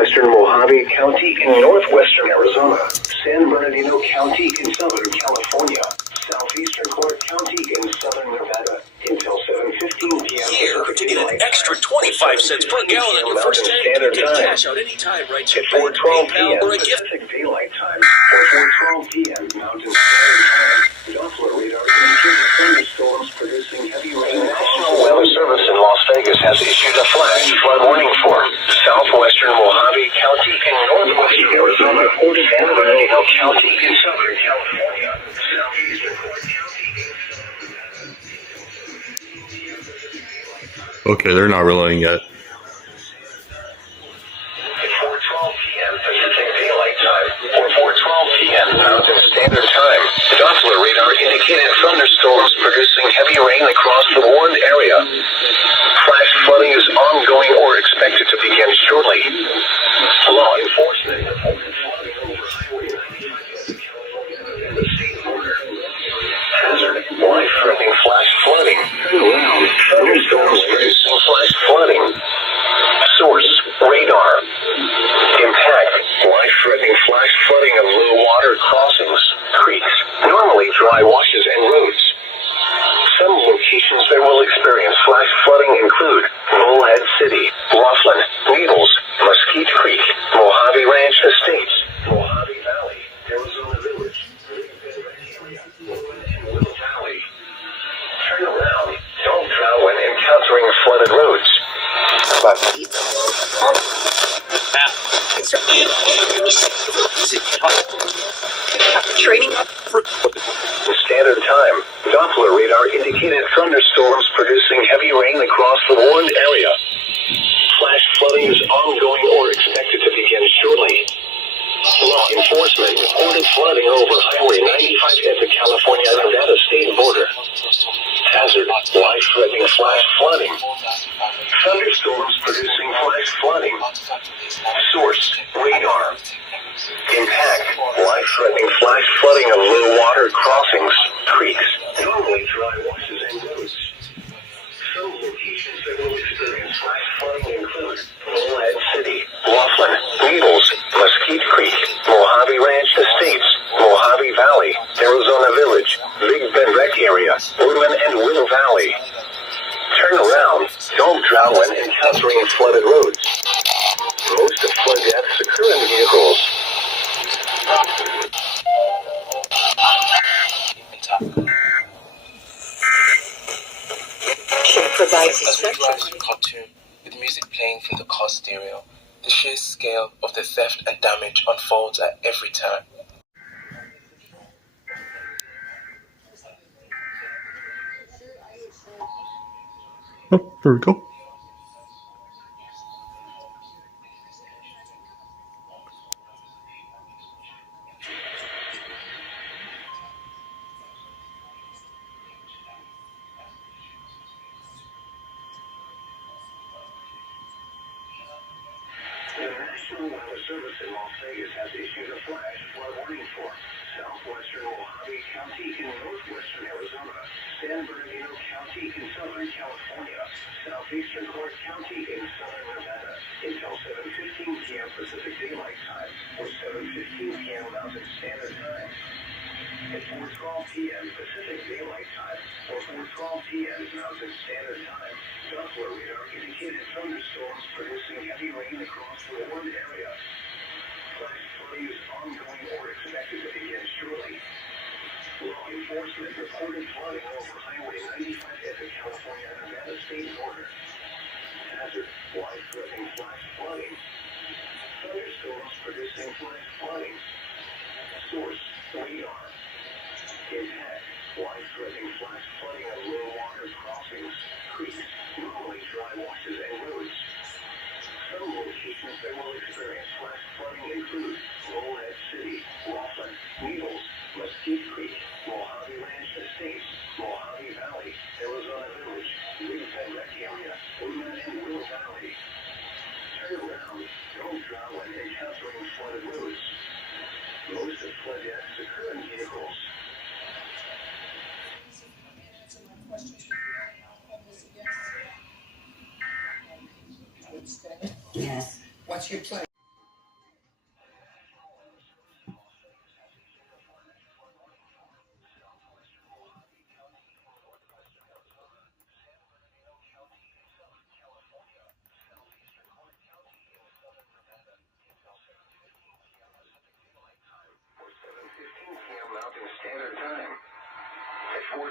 southwestern Mojave County in northwestern Arizona, San Bernardino County in southern California, southeastern Clark County in southern Nevada, until 7:15 p.m. Here, to get an extra 25 cents per gallon on your first tank, Standard get Time. cash out anytime, right? At 4:12 p.m. or a gift. Pacific Daylight Time, or 4:12 p.m. Mountain Standard Time, Doppler radar indicates thunderstorms producing heavy rain. The National Weather Service in Las Vegas has issued a flash flood warning for southwestern Mojave County in northwestern Arizona, San Bernardino County in southern California, southeastern Clark County. Okay, they're not reloading yet. At 4:12 p.m. Pacific Daylight Time, or 4:12 p.m. Mountain Standard Time, Doppler radar indicated thunderstorms producing heavy rain across the warned area. Flash flooding is ongoing or expected to begin shortly. Law enforcement reported flooding over Highway 95 at the California and the state border. Hazard, life-threatening flash flooding. Thunderstorms producing flash flooding. Source, radar. Impact, life-threatening flash flooding of low water crossings, creeks, normally dry washes and roads. Some locations that will experience flash flooding include Bullhead City, Laughlin, Needles, Mesquite Creek, Mojave Ranch Estates, Mojave Valley, Arizona Village, Willow Valley. Turn around. Don't drown when encountering flooded roads. Training for Standard Time. Doppler radar indicated thunderstorms producing heavy rain across the warned area. Flash flooding is ongoing or expected to begin shortly. Law enforcement reported flooding over Highway 95 at the California-Nevada state border. Hazard, life-threatening flash flooding. Thunderstorms producing flash flooding. Source, radar. Impact, life-threatening flash flooding of low water crossings, creeks, normally dry washes and roads. Some locations that will experience flash flooding include Bullhead City, Laughlin, Needles, Mesquite Creek, Mojave Ranch Estates, Mojave Valley, Arizona Village, Big Bend Rec Area, Woodland and Willow Valley. Turn around. Don't drown when encountering flooded roads. Most of flood deaths occur in vehicles. Provides instructions. Cartoon with music playing from the car stereo. The sheer scale of the theft and damage unfolds at every turn. Oh, there we go. The National Weather Service in Las Vegas has issued a flash flood warning for southwestern Mojave County in northwestern Arizona, San Bernardino County in southern California, southeastern Clark County in southern Nevada, until 7:15 p.m. Pacific Daylight Time, or 7:15 p.m. Mountain Standard Time. At 4:12 p.m. Pacific Daylight Time, or 4:12 p.m. Mountain Standard Time, Doppler radar indicated thunderstorms producing heavy rain across the warned area. Flash flooding is ongoing or expected to begin shortly. Law enforcement reported flooding over Highway 95 at the California-Nevada state border. Hazard, life-threatening flash flooding. Thunderstorms producing flash flooding. Source, radar. Impact, life-threatening flash flooding of low water crossings, creeks, normally dry washes and roads. Some locations that will experience flash flooding include Bullhead City, Laughlin, Needles, Mesquite Creek, Mojave Ranch Estates, Mojave Valley, Arizona Village, Big Bend Rec Area, Woodland and Willow Valley. Turn around. Don't drown when encountering flooded roads. Most of flood deaths occur in vehicles. Yes. What's your play?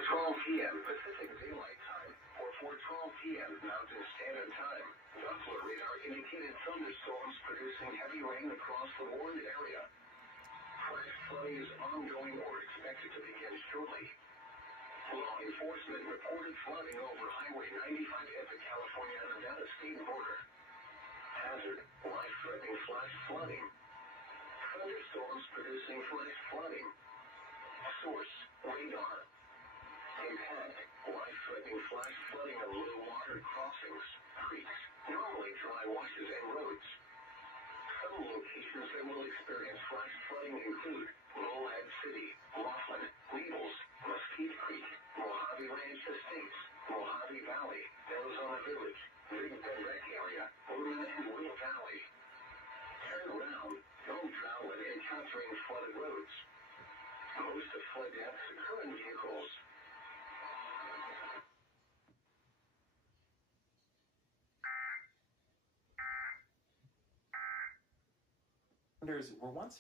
4:12 p.m. Pacific Daylight Time, or 4:12 p.m. Mountain Standard Time, Doppler radar indicated thunderstorms producing heavy rain across the warned area. Flash flooding is ongoing or expected to begin shortly. Law enforcement reported flooding over Highway 95 at the California-Nevada state border. Hazard, life-threatening flash flooding. Thunderstorms producing flash flooding. Source, radar. Impact, life-threatening flash flooding of low water crossings, creeks, normally dry washes and roads. Some locations that will experience flash flooding include Moab City, Laughlin, Needles, Mesquite Creek, Mojave Ranch Estates, Mojave Valley, Arizona Village, Big Bend Rec Area, Woodland and Willow Valley. Turn around, don't drown when encountering flooded roads. Most of flood deaths occur in vehicles. Were once